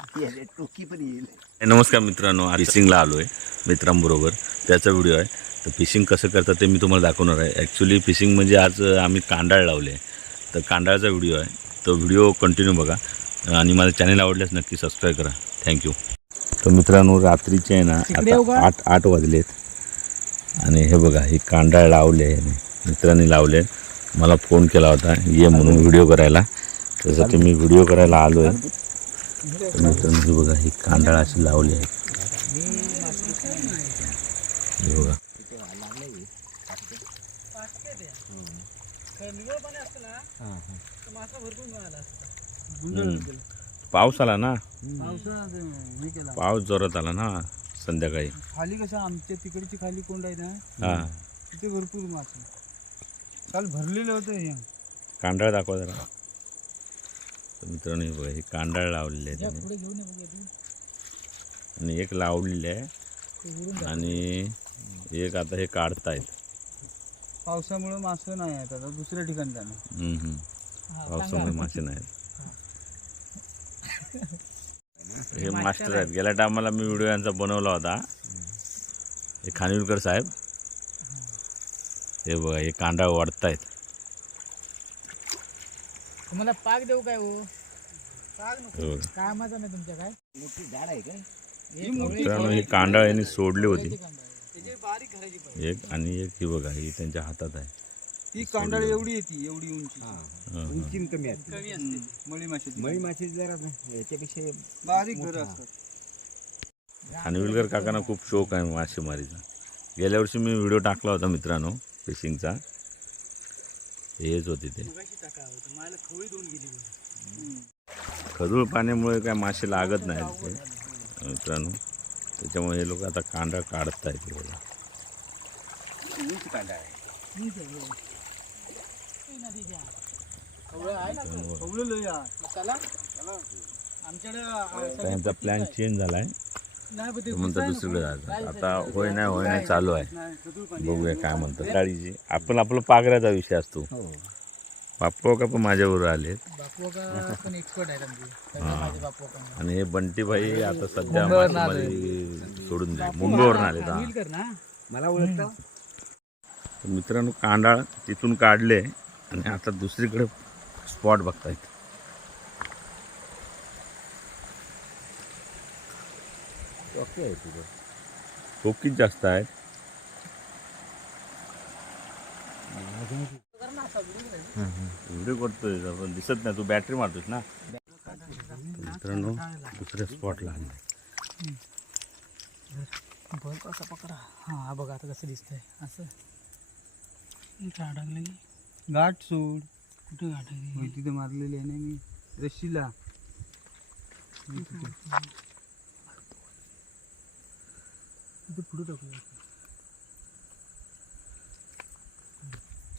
टोकी पण येईल नमस्कार मित्रांनो फिशिंगला आलो आहे मित्रांबरोबर. त्याचा व्हिडिओ आहे. तर फिशिंग कसं करतात ते मी तुम्हाला दाखवणार आहे. ॲक्च्युली फिशिंग म्हणजे आज आम्ही कांडाळ लावले. तर कांडाळचा व्हिडिओ आहे. तो व्हिडिओ कंटिन्यू बघा. आणि माझं चॅनल आवडल्यास नक्की सबस्क्राईब करा. थँक्यू तर मित्रांनो रात्रीचे आहे ना आता आठ आठ वाजलेत. आणि हे बघा ही कांडाळ लावले मित्रांनी लावले. मला फोन केला होता. ये म्हणून व्हिडिओ करायला. त्यासाठी मी व्हिडिओ करायला आलो आहे मित्रांनो हे बघा ही कांडाळ अशी लावली आहे हे बघा. हम्म. पाऊस आला ना? पाऊस जोरात आला ना संध्याकाळी? खाली कसं आमच्या तिकडची खाली कोंड आहे ना हा. तिथे भरपूर मासे. काल भरलेलं होतं हे. कांडाळ दाखवा जरा. तर मित्रांनो हे बघा ही कांडाळ लावलेली आहे त्याने तू. आणि एक लावलेली आहे. आणि एक आता हे काढतायत. पावसामुळे मासे नाही आहेत आता दुसऱ्या ठिकाणी जाणं. पावसामुळे मासे नाहीत हे. मास्टर आहेत. गेल्या टायमाला मी व्हिडिओ यांचा बनवला होता. हे खानविलकर साहेब. हे. बघा हे कांदा वाढतायत. तुम्हाला पाक देऊ काय हो? पाक नको. हे. काय नाही तुमच्या काय? मोठी झाड आहे काय मित्रांनो ही कांडाळ यांनी सोडली होती. एक आणि एक ही बघा ही त्यांच्या हातात आहे. ती कांडाळ एवढी येते एवढी उंची. उंची कमी असते. मळी माशाची. मळी मासे जरा याच्यापेक्षा बारीक. घर असतात. खानविलकर काकांना खूप शौक आहे मासेमारीचा. गेल्या वर्षी मी व्हिडिओ टाकला होता मित्रांनो फिशिंगचा हेच होते ते. मगाशी टाका होतं मला खवळी दोन गेली बघ. खजूळ पाण्यामुळे काय मासे लागत नाहीत ते मित्रांनो. त्याच्यामुळे हे लोक आता कांदा काढत आहेत हे बघा. कांदा आहे. हो. त्यांचा प्लॅन चेंज झाला आहे. ते म्हणतात दुसरीकडे. जायचं. आता होय नाही होय नाही चालू आहे. बघूया काय म्हणतात. गाडीची आपण आपलं पागऱ्याचा विषय असतो. हो. बाप्पा का पण माझ्याबरोबर आले बापू का पण एक्सपर्ट आहेत आमचे सगळे माझे बापू का आणि हे बंटीभाई आता सध्या मुंबईवरून मासेमारी सोडून दिली मुंबईवरून आले हा. ना? मला ओळखता? तर मित्रांनो कांडाळ तिथून काढले आणि आता दुसरीकडे स्पॉट बघतायत. ओके आहे तुझं कोकीच जास्त आहेत? व्हिडिओ करतोय पण दिसत नाही. तू बॅटरी मारतोस ना? तर मित्रांनो दुसऱ्या स्पॉटला आणलं बघ कसा पकडा हा हा बघा आता कसं दिसतंय असं इथं अडकलं की गाठ सोड कुठे होय, तिथे मारलेली आहे ना मी रशीला इथे पुढे टाकूया.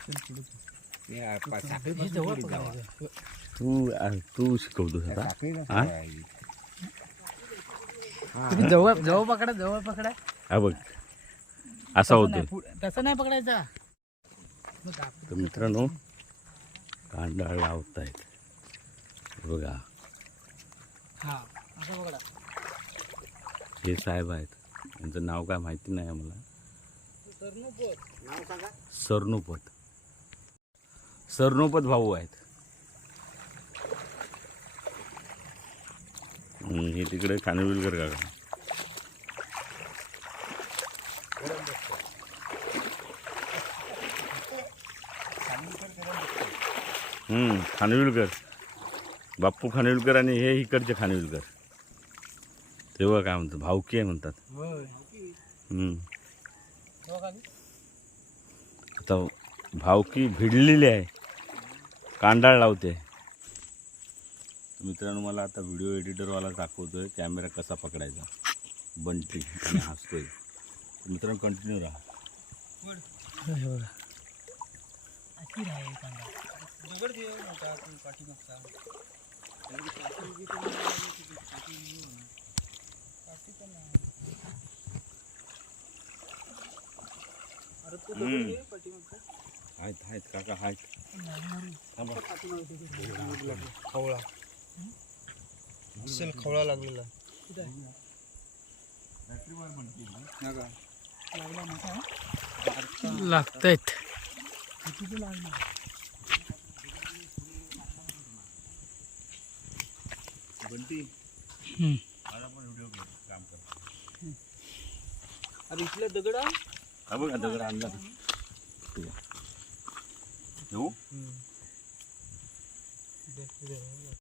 चल पुढे तू तू आता हा? तुम्ही जवळ जवळ पकडा जवळ पकडा. हा बघ. असा पुढे- तसं नाही पकडायचा. तर मित्रांनो कांदा लावतायत. हे बघा. हा असं पकडा. हे साहेब आहेत. त्यांचं नाव काय माहिती नाही आम्हाला. सरनोपत. सरनोपत. भाऊ आहेत. हे तिकडे खानविलकर काका. खानविलकर. बाप्पू खानविलकर आणि हे इकडचे खानविलकर. तेव्हा काय म्हणतात? भाऊकी आहे म्हणतात. हम्म. आता भावकी भिडलेली आहे. कांडाळ लावते. मित्रांनो मला आता व्हिडिओ एडिटरवाला दाखवतोय. कॅमेरा कसा पकडायचा? बंटी आणि हसतोय. मित्रांनो कंटिन्यू राहा. आहेत आहेत काका आहेत खवळा असेल खवळा लागलेला लागत आहेत लागला मोठा आहे? लागतायत किती लागणार हम्म. अरे इथल्या दगड? हा? बघा दगड आणला.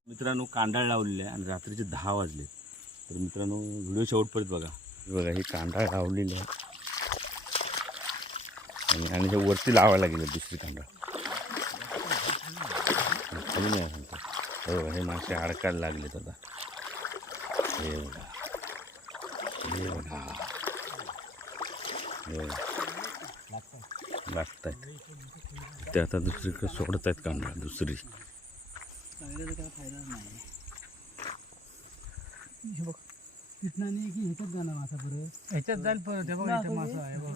मित्रांनो कांडाळ लावलेली आहे आणि रात्रीचे दहा वाजले. तर मित्रांनो व्हिडिओ शेवटपर्यंत बघा. बघा ही कांडाळ लावलेली आहे. आणि आणि हे वरती लावायला गेले दुसरी कांडाळ. खाली नाही सांगतो हे बघा हे मासे अडकायला लागलेत आता. बघा हे बघा. हे बघा. लागत आहेत ते आता दुसरीकडे सोडत आहेत कांदा दुसरी. हे ह्याच्यात जाणार मासा परत ह्याच्यात जाईल परत हे बघा इथं मासा आहे बघा.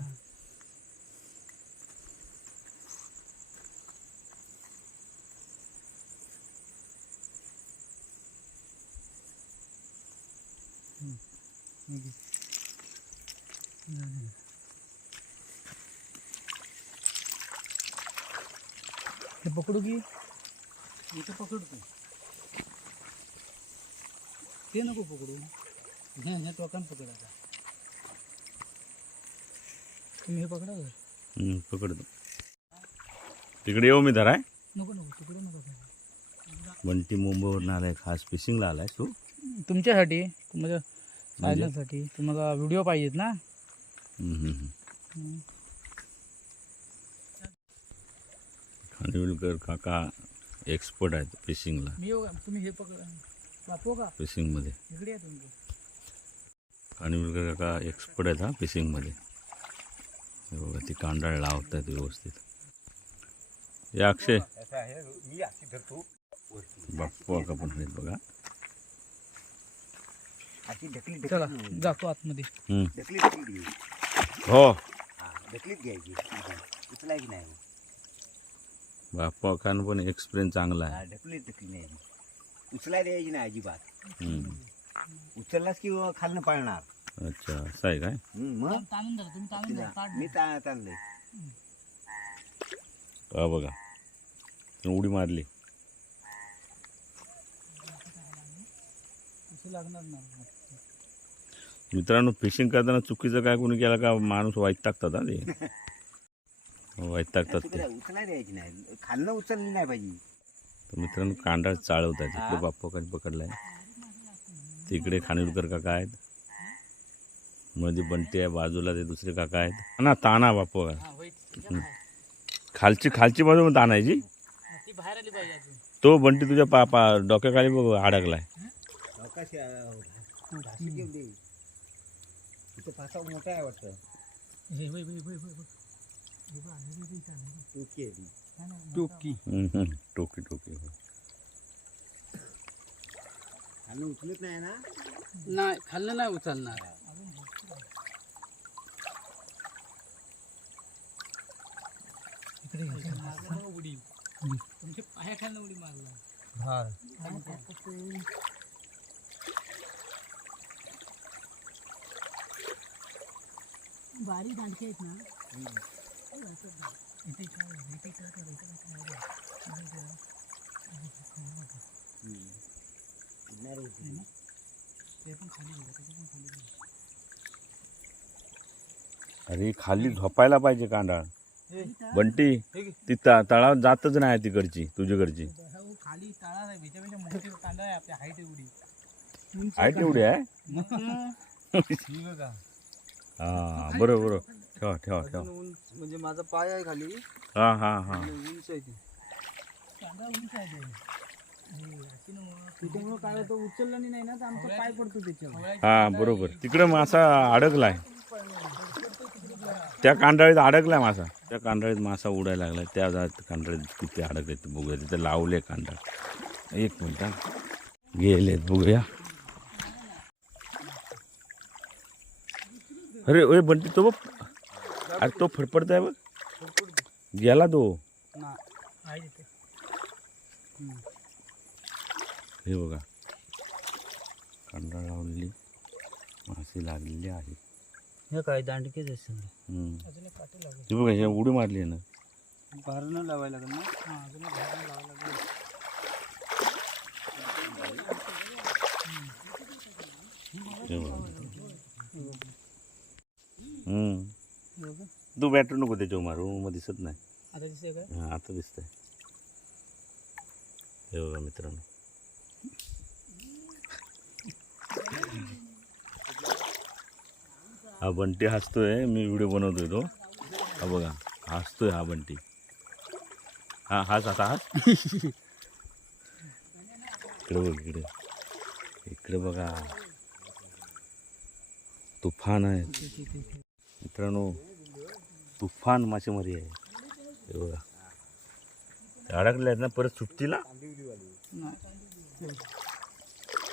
हम्म. हे घे. झालं. हे पकडू की? इथं पकडतो ते नको पकडू. ह्या ह्या टोकान पकड आता. तुम्ही हे पकडा. हम्म, पकडतो. तिकडे येऊ मी धराय नको नको तिकडे नको पकडू. बंटी मुंबईवरून आलाय खास फिशिंगला आलाय तू? तुमच्यासाठी तुमच्या फायद्यासाठी तुम्हाला व्हिडिओ पाहिजेत ना? हम्म, हम्म, हम्म. खानविलकर काका एक्सपर्ट आहेत फिशिंगला मी येऊ का? तुम्ही हे पकड का फिशिंगमध्ये इकडे या तुम्ही खानविलकर काका एक्सपर्ट आहेत हा फिशिंगमध्ये हे बघा ती कांडाळ लावत आहेत व्यवस्थित या अक्षय मी अशी धरतो बाप्पू काका पण आहेत बघा अशी ढकली चला जातो आतमध्ये हम्म. ढकली ढकली हो हा ढकलीत घ्यायची उचलायची नाही बाप्पू काकानं पण एक्सपिरियन्स चांगला हा आहे ढकलीत ढकली नाही. उचलाय द्यायची नाही अजिबात. हम्म. उचललास की खालनं पाळणार. अच्छा असं आहे काय? हम्म, मग? ताणून धरा तुम्ही ताणून धरा ताट मी ता- चाललंय. हा बघा. उडी मारली. असं लागणार ना मित्रांनो फिशिंग करताना चुकीचं काय कोणी केलं का? माणूस वाईट टाकतात हा ते. वाईट टाकतात ते. तिकडे उचलाय द्यायची नाही. खालनं उचलली नाही पाहिजे. तर मित्रांनो कांदा चाळवत आहेत इकडे बाप्पा काका पकडलाय तिकडे खानिलकर काका आहेत. मध्ये बंटी आहे बाजूला ते दुसरे काका आहेत. ना ताना बाप्पा. खालची खालची बाजू पण ताणायची ती बाहेर आली पाहिजे अजून. तो बंटी तुझ्या पा पा डोक्याखाली बघ अडकलाय. मोठा आहे वाटतं. टोकी. हम्म, हम्म. टोकी टोकी हो. उचलत नाही ना नाही खाल्लं नाही उचलणार उडी तुमच्या पायाखालनं उडी मारला बारीक दांडके आहेत ना अरे खाली झोपायला पाहिजे कांदा. बंटी ती त- तळावर जातच नाही तिकडची तुझ्याकडची. खाली तळा आहे त्याच्यापेक्षा मोठी कांदा आहे आपल्या हाईट एवढी. आहे तेवढी आहे? ही बघा हा बरोबर बरोबर. ठेवा ठेवा ठेवा. उंच म्हणजे माझा पाय आहे खाली. हा हा हा. आणि उंच आहे ती. कांदा उंच आहे ते? त्याच्यामुळं काय होतं उचललं नाही ना तर आमचा पाय पडतो त्याच्यावर हा बरोबर. तिकडे मासा अडकलाय. त्या कांडाळीत अडकलाय मासा. त्या कांडाळीत मासा उडायला लागलाय. त्या जा- कांडाळीत किती अडकले ते बघूया तिथे लावले कांडाळ एक मिनिट हा. गेलेत बघूया अरे ओय बंटी तो बघ. अरे तो फडफडत आहे बघ. गेला तो. आहे हे बघा. कांदा लावलेली मासे लागलेली आहेत. हे काय दांडकेच आहे सगळे? हम्म. अजून एक काठी लागेल. हे बघा हे उडी मारली आहे ना. भारणं लावायला लागेल ना? हा अजून एक भाकरी लावावं लागेल. हे बघा. हम्म. तू बॅटर नको त्याच्यावर मारू मग दिसत नाही. आता दिसतंय काय हा आता दिसतंय. हे बघा मित्रांनो. हा बंटी हसतोय मी व्हिडिओ बनवतोय तो. हा बघा हसतोय हा बंटी. हा हाच आता हाच इकडे बघ इकडे. इकडे बघा. तुफान आहे. मित्रांनो तुफान मासेमारी आहे. हे बघा. ते अडकले आहेत ना परत सुट्टीला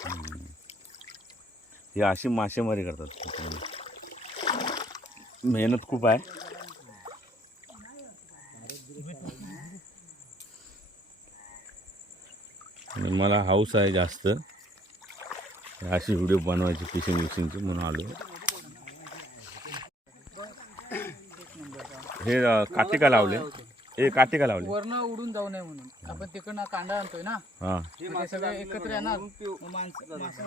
हम्म. अशी मासेमारी करतात. मेहनत खूप आहे. आणि मला हाऊस आहे जास्त. अशी व्हिडिओ बनवायची फिशिंग विशिंगची म्हणून आलो. हे अं, काटिका लावले. हे काटिका लावले. वरनं उडून जाऊ नये म्हणून. आपण तिकडनं कांदा आणतोय ना? हां. ते सगळे एकत्र येणार. मग माणसं मासा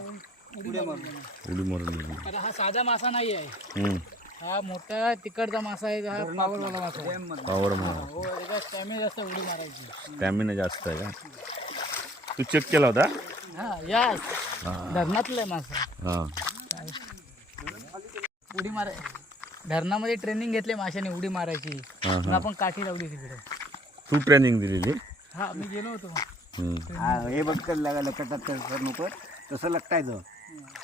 उडी मारून देणार. उडी मारून गेली. आता हा साधा मासा नाही आहे. हम्म. हा मोठा तिकडचा मासा आहे हा पावरवाला मासा आहे. पावर म्हणा हो त्याचा स्टॅमिना जास्त उडी मारायची. स्टॅमिना जास्त आहे का? तू चेक केला होता? हा यास हां. धरणातला आहे मासा. हां. उडी माराय धरणामध्ये ट्रेनिंग घेतले माशाने उडी मारायची. हां मग हां आपण काठी लावली तिकडे. तू ट्रेनिंग दिलेली? हा मी गेलो होतो. हम्म. हा हे बघ कर लागायला कटात कर नको. तसं लटकायचं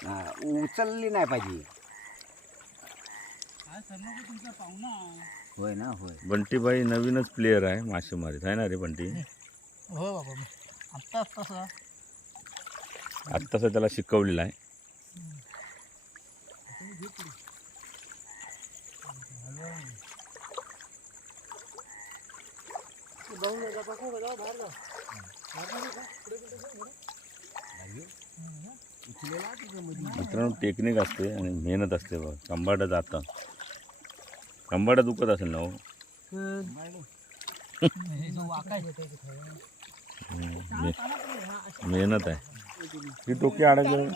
हा, उचलली नाही पाहिजे. हा तुमचा पाहुणा. होय ना होय. बंटीबाई नवीनच प्लेअर आहे मासेमारीत आहे ना रे बंटी? हो बाबा. आत्ता तसा. आत्ताच त्याला शिकवलेलं आहे मित्रांनो टेक्निक असते आणि मेहनत असते बघ. कंबाडा जाता कंबाडा दुखत असेल ना हो? मेहनत आहे. ही टोकी अडकली.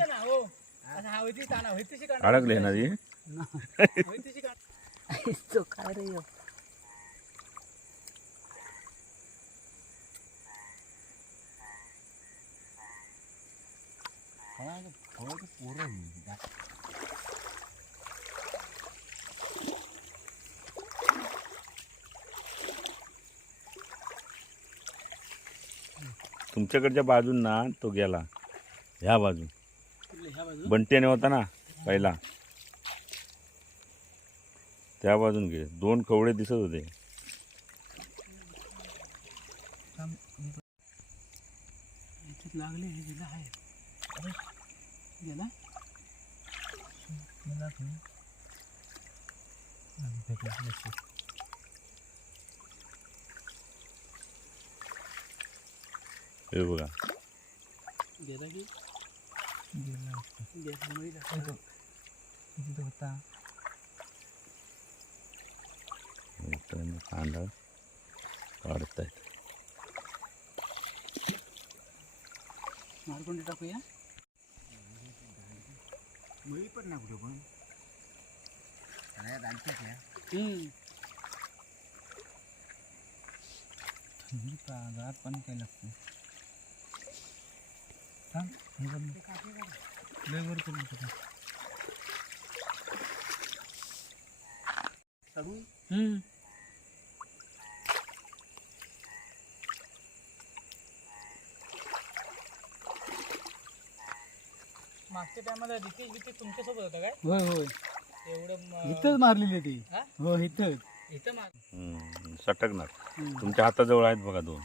अडकली ना ती काय रे तुमच्याकडच्या बाजून ना तो गेला. ह्या बाजू कुठले ह्या बाजू बंट्याने होता ना पहिला. त्या बाजून गेले. दोन कवडे दिसत होते. लागले हे गेला. हे. बघा. गेला की? गेला गेला माहीत आहे. किती तो होता. मित्रांनो कांदा काढतायत. मारकोंडी टाकूया? मुळी पण ना कुठं पण गार पाणी काय लागतं थांब हे बघ. लय वर करून टाकू. हम्म. मागच्या टायमाला रितेश बितेश तुमच्यासोबत होता काय? होय होय. एवढं म- इथंच मारलेली ती हा? हो इथंच इथं मार हम्म, सटकणार. तुमच्या हाताजवळ आहेत बघा दोन.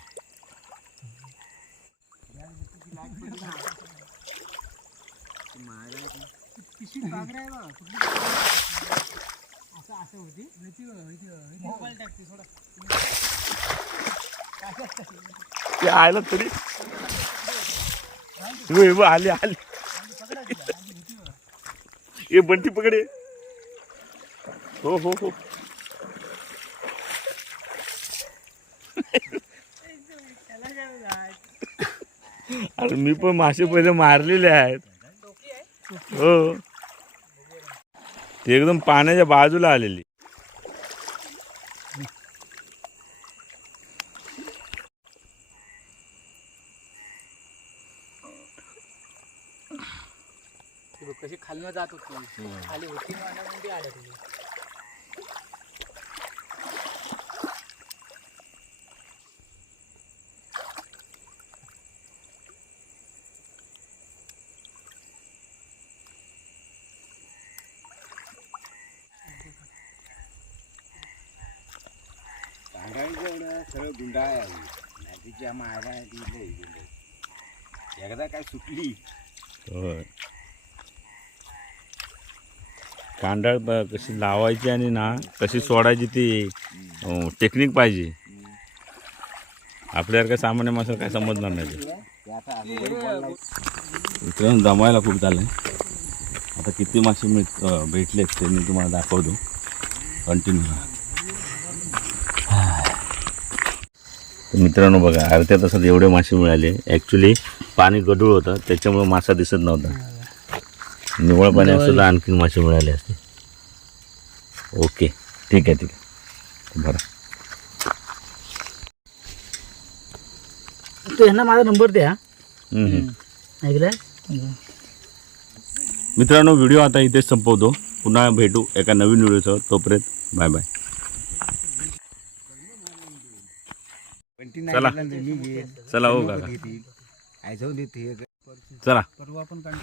पिशवी पागरे आहे बघा कुठली असं असं होती मोबाईल टाकते थोडा ते आयला तरी. हे आले आले. ए बंटी पकडे हो हो हो. अरे मी पण मासे पहिले मारलेले आहेत. हो. ते एकदम पाण्याच्या बाजूला आलेली. खालनं जात होती. खाली होती ना आणि मग ती आल्या तुझी कांडाळीचं एवढं सगळं गुंडाळ आहे. नाही तिच्या एकदा काय सुटली होय कांडाळ ब- कशी लावायची आणि ना कशी सोडायची ती टेक्निक पाहिजे. आपल्याला काय सामान्य माणसाला काय समजणार नाही ते. मित्रांनो जमायला खूप झालं आता किती मासे मिळ भेटले भेटलेत ते मी तुम्हाला दाखवतो. कंटिन्यू मित्रांनो बघा अर्ध्या तासात एवढे मासे मिळाले. ॲक्च्युली पाणी गढूळ होतं त्याच्यामुळे मासा दिसत नव्हता. निवळ पाणी असतं तर आणखीन मासे मिळाले असते. ओके ठीक आहे ठीक आहे. बरं. तू ह्यांना माझा नंबर द्या. ऐकलं मित्रांनो व्हिडिओ आता इथेच संपवतो. पुन्हा भेटू एका नवीन व्हिडिओसह. तोपर्यंत बाय बाय चला. चला हो काका. चला. परवा आपण काढ